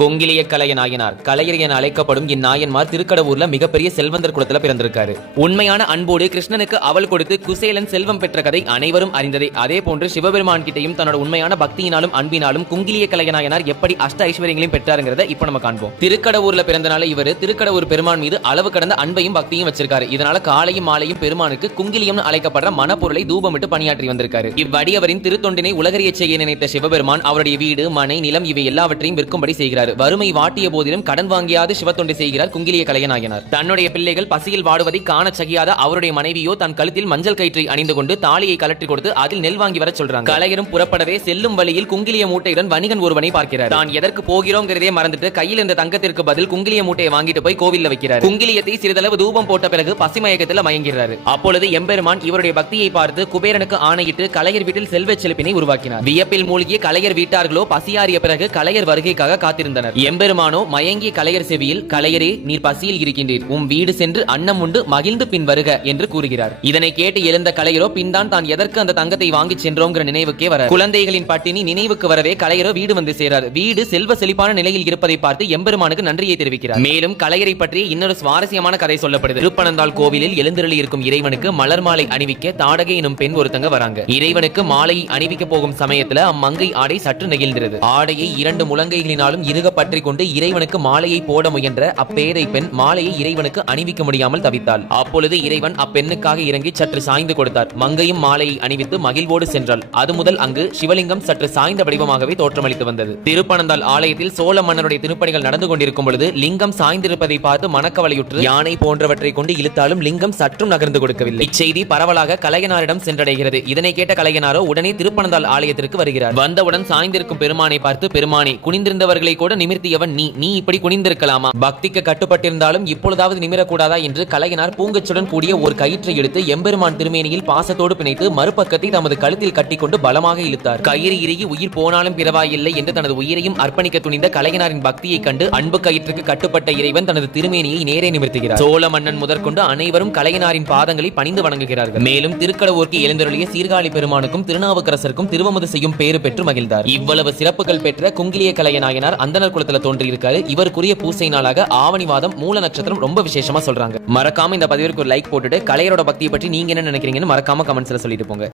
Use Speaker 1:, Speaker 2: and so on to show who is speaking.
Speaker 1: கொங்கிலிய கலைய நாயனார் கலையர் என அழைக்கப்படும் இந்நாயன்மார் திருக்கடவுர்ல மிகப்பெரிய செல்வந்தர் குலத்துல பிறந்திருக்காரு. உண்மையான அன்போடு கிருஷ்ணனுக்கு அவள் கொடுத்து குசேலன் செல்வம் பெற்ற கதை அனைவரும் அறிந்ததே. அதே போன்று சிவபெருமான் கிட்டையும் தன்னோட உண்மையான பக்தியினாலும் அன்பினாலும் குங்கிலிய கலைய நாயனார் எப்படி அஷ்ட ஐஸ்வர்யங்களையும் பெற்றாருங்கிறத இப்ப நம்ம காண்போம். திருக்கடவுர்ல பிறந்தனால இவர் திருக்கடவுர் பெருமான் மீது அளவு கடந்த அன்பையும் பக்தியும் வச்சிருக்காரு. இதனால காலையும் மாலையும் பெருமானுக்கு குங்கிலியம்னு அழைக்கப்படுற மனப்பொருளை தூபமிட்டு பணியாற்றி வந்திருக்காரு. இவ்வடியவரின் திருத்தொண்டினை உலகறிய செய்ய நினைத்த சிவபெருமான் அவருடைய வீடு மனை நிலம் இவை எல்லாவற்றையும் விற்கும்படி செய்கிறார். வறுமை வாட்டிய போதிலும் கடன் வாங்கியாது சிவத்தொண்டை செய்கிறார் குங்கிலிய கலையனாகினார் தன்னுடைய பிள்ளைகள் பசியில் வாடுவதை காண சகியாத அவருடைய மனைவியோ தன் கழுத்தில் மஞ்சள் கயிற்றை அணிந்து கொண்டு தாலியை கலற்றி கொடுத்து அதில் நெல் வாங்கி வர சொல்றாங்க. கலையரும் புறப்படவே செல்லும் வழியில் குங்கிலிய மூட்டையுடன் வணிகன் ஒருவனை பார்க்கிறார். தான் எதற்கு போகிறோங்கிறதே மறந்துட்டு கையில் இருந்த தங்கத்திற்கு பதில் குங்கிலிய மூட்டையை வாங்கிட்டு போய் கோவில்ல வைக்கிறார். குங்கிலியத்தை சிறிதளவு தூபம் போட்ட பிறகு பசிமயக்கத்தில் மயங்கிறார். அப்பொழுது எம்பெருமான் இவருடைய பக்தியை பார்த்து குபேரனுக்கு ஆணையிட்டு கலையர் வீட்டில் செல்வ செழிப்பினை உருவாக்கினார். வியப்பில் மூழ்கிய கலையர் வீட்டார்களோ பசியாறிய பிறகு கலையர் வருகைக்காக காத்திருந்தார். காத்திருந்தனர் எம்பெருமானோ மயங்கிய கலையர் செவியில் கலையரே நீர் பசியில் இருக்கின்றீர். உம் வீடு சென்று அன்னம் உண்டு மகிழ்ந்து பின் வருக என்று கூறுகிறார். இதனை கேட்டு எழுந்த கலையரோ பின்தான் தான் எதற்கு அந்த தங்கத்தை வாங்கி சென்றோங்கிற நினைவுக்கே வர குழந்தைகளின் பட்டினி நினைவுக்கு வரவே கலையரோ வீடு வந்து சேரார். வீடு செல்வ செழிப்பான நிலையில் இருப்பதை பார்த்து எம்பெருமானுக்கு நன்றியை தெரிவிக்கிறார். மேலும் கலையரை பற்றி இன்னொரு சுவாரஸ்யமான கதை சொல்லப்படுது. திருப்பனந்தாள் கோவிலில் எழுந்திரளி இருக்கும் இறைவனுக்கு மலர் மாலை அணிவிக்க தாடகை எனும் பெண் ஒருத்தங்க வராங்க. இறைவனுக்கு மாலை அணிவிக்க போகும் சமயத்துல அம்மங்கை ஆடை சற்று நெகிழ்கிறது ஆடையை இரண்டு முழங்கைகளினாலும் இரு இறுக பற்றி கொண்டு இறைவனுக்கு மாலையை போட முயன்ற அப்பேதை பெண் மாலையை இறைவனுக்கு அணிவிக்க முடியாமல் தவித்தாள். அப்பொழுது இறைவன் அப்பெண்ணுக்காக இறங்கி சற்று சாய்ந்து கொடுத்தார். மங்கையும் மாலையை அணிவித்து மகிழ்வோடு சென்றாள். அது முதல் அங்கு சிவலிங்கம் சற்று சாய்ந்த வடிவமாகவே தோற்றமளித்து வந்தது. திருப்பனந்தாள் ஆலயத்தில் சோழ மன்னருடைய திருப்பணிகள் நடந்து கொண்டிருக்கும் பொழுது லிங்கம் சாய்ந்திருப்பதை பார்த்து மனக்கவலையுற்று யானை போன்றவற்றை கொண்டு இழுத்தாலும் லிங்கம் சற்றும் நகர்ந்து கொடுக்கவில்லை. இச்செய்தி பரவலாக கலையனாரிடம் சென்றடைகிறது. இதனை கேட்ட கலையனாரோ உடனே திருப்பனந்தாள் ஆலயத்திற்கு வருகிறார். வந்தவுடன் சாய்ந்திருக்கும் பெருமானை பார்த்து பெருமானே குனிந்திருந்தவர்களை கூட கூட நிமிர்த்தியவன் நீ. நீ இப்படி குனிந்திருக்கலாமா? பக்திக்கு கட்டுப்பட்டிருந்தாலும் இப்பொழுதாவது நிமிரக்கூடாதா என்று கலையனார் பூங்கச்சுடன் கூடிய ஒரு கயிற்றை எடுத்து எம்பெருமான் திருமேனியில் பாசத்தோடு பிணைத்து மறுபக்கத்தை தமது கழுத்தில் கட்டிக்கொண்டு பலமாக இழுத்தார். கயிறு இறுகி உயிர் போனாலும் பிறவாயில்லை என்று தனது உயிரையும் அர்ப்பணிக்க துணிந்த கலையனாரின் பக்தியை கண்டு அன்பு கயிற்றுக்கு கட்டுப்பட்ட இறைவன் தனது திருமேனியை நேரே நிமிர்த்துகிறார். சோழ மன்னன் முதற்கொண்டு அனைவரும் கலையனாரின் பாதங்களை பணிந்து வணங்குகிறார்கள். மேலும் திருக்கடவூருக்கு எழுந்தருளிய சீர்காழி பெருமானுக்கும் திருநாவுக்கரசருக்கும் திருவமது செய்யும் பேறு பெற்று மகிழ்ந்தார். இவ்வளவு சிறப்புகள் பெற்ற குங்கிலிய கலையநாயனார் அந்த அந்தனர் குலத்துல தோன்றியிருக்காரு. இவருக்குரிய பூசை நாளாக ஆவணி மாதம் மூல நட்சத்திரம் ரொம்ப விசேஷமா சொல்றாங்க. மறக்காம இந்த பதிவிற்கு ஒரு லைக் போட்டுட்டு கலையரோட பக்தியை பற்றி நீங்க என்ன நினைக்கிறீங்கன்னு மறக்காம கமெண்ட்ஸ்ல சொல்லிட்டு போங்க.